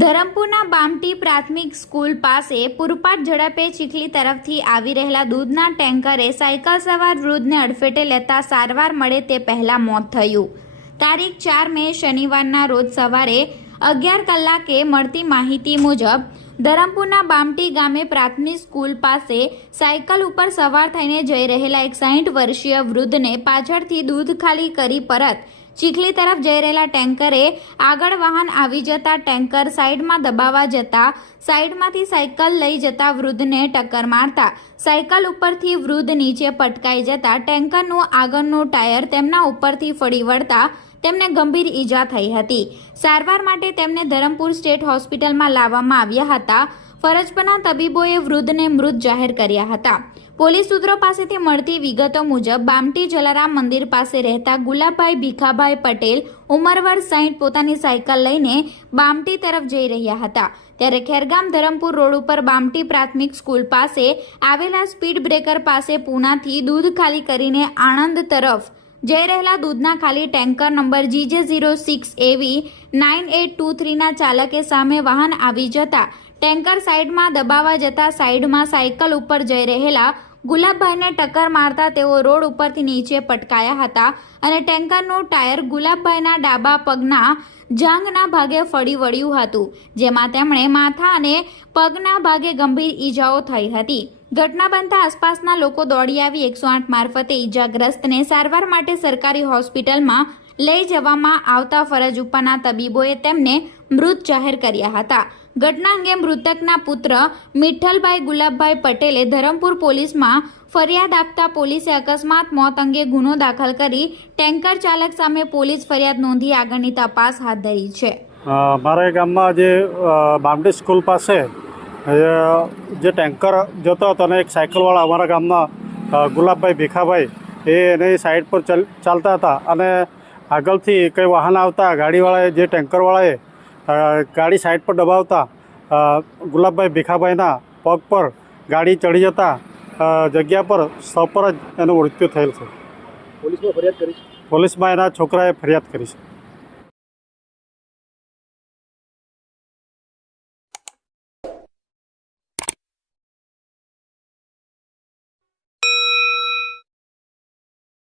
ધરમપુરના બામટી પ્રાથમિક સ્કૂલ પાસે પૂરપાટ ઝડપે ચીખલી તરફથી આવી રહેલા દૂધના ટેન્કરે સાયકલ સવાર વૃદ્ધને અડફેટે લેતા સારવાર મળે તે પહેલા મોત થયું. તારીખ ચાર મે શનિવારના રોજ સવારે અગિયાર કલાકે મળતી માહિતી મુજબ, ધરમપુરના બામટી ગામે પ્રાથમિક સ્કૂલ પાસે સાયકલ ઉપર સવાર થઈને જઈ રહેલા એક સાહીઠ વર્ષીય વૃદ્ધને પાછળથી દૂધ ખાલી કરી પરત ચીખલી તરફ જઈ રહેલા ટેન્કરે આગળ વાહન આવી જતા ટેન્કર સાઈડમાં દબાવા જતા સાઈડમાંથી સાયકલ લઈ જતા વૃદ્ધને ટક્કર મારતા સાયકલ ઉપરથી વૃદ્ધ નીચે પટકાઈ જતા ટેન્કરનું આગળનું ટાયર તેમના ઉપરથી ફળી વળતા તેમને ગંભીર ઈજા થઈ હતી. સારવાર માટે તેમને ધરમપુર સ્ટેટ હોસ્પિટલમાં લાવવામાં આવ્યા હતા. ફરજપના તબીબોએ વૃદ્ધને મૃત જાહેર કર્યા હતા. પોલીસ સૂત્રો પાસેથી મળતી વિગતો મુજબ, બામટી જલારામ મંદિર પાસે રહેતા ગુલાબભાઈ ભીખાભાઈ પટેલ ઉમરવર સાઈઠ પોતાની સાયકલ લઈને બામટી તરફ જઈ રહ્યા હતા. ત્યારે ખેરગામ ધરમપુર રોડ ઉપર બામટી પ્રાથમિક સ્કૂલ પાસે આવેલા સ્પીડ બ્રેકર પાસે પૂનાથી દૂધ ખાલી કરીને આણંદ તરફ જઈ રહેલા દૂધના ખાલી tanker number GJ zero six A V nine eight two થ્રીના ચાલકે સામે વાહન આવી જતા ટેન્કર સાઇડમાં દબાવા જતા સાઇડમાં સાયકલ ઉપર જઈ રહેલા ગુલાબભાઈને ટક્કર મારતા તેઓ રોડ ઉપરથી નીચે પટકાયા હતા અને ટેન્કરનું ટાયર ગુલાબભાઈના ડાબા પગના જાંઘના ભાગે ફળી વળ્યું હતું, જેમાં તેમણે માથા અને પગના ભાગે ગંભીર ઈજાઓ થઈ હતી. ઘટના બનતા આસપાસના લોકો દોડી આવી એકસો આઠ મારફતે ઈજાગ્રસ્તને સારવાર માટે સરકારી હોસ્પિટલમાં લઈ જવામાં આવતા ફરજ ઉપરના તબીબોએ તેમને મૃત જાહેર કર્યા હતા. ઘટના અંગે મૃતકના પુત્ર મિઠ્ઠલભાઈ ગુલાબભાઈ પટેલે ધરમપુર પોલીસમાં ફરિયાદ આપતા પોલીસે અકસ્માત મોત અંગે ગુનો દાખલ કરી ટેન્કર ચાલક સામે પોલીસ ફરિયાદ નોંધી આગળની તપાસ હાથ ધરી છે. મારા ગામમાં જે બામડી સ્કૂલ પાસે જે ટેન્કર જતો હતો અને એક સાયકલવાળા અમારા ગામના ગુલાબભાઈ ભીખાભાઈ, એ એની સાઈડ પર ચાલ, ચાલતા હતા અને આગળથી કંઈ વાહન આવતા, ગાડીવાળાએ જે ટેન્કરવાળાએ ગાડી સાઈડ પર દબાવતા ગુલાબભાઈ ભીખાભાઈના પગ પર ગાડી ચડી જતા જગ્યા પર સપર પર જ એનું મૃત્યુ થયેલ છે. પોલીસમાં ફરિયાદ કરી છે? પોલીસમાં એના છોકરાએ ફરિયાદ કરી છે.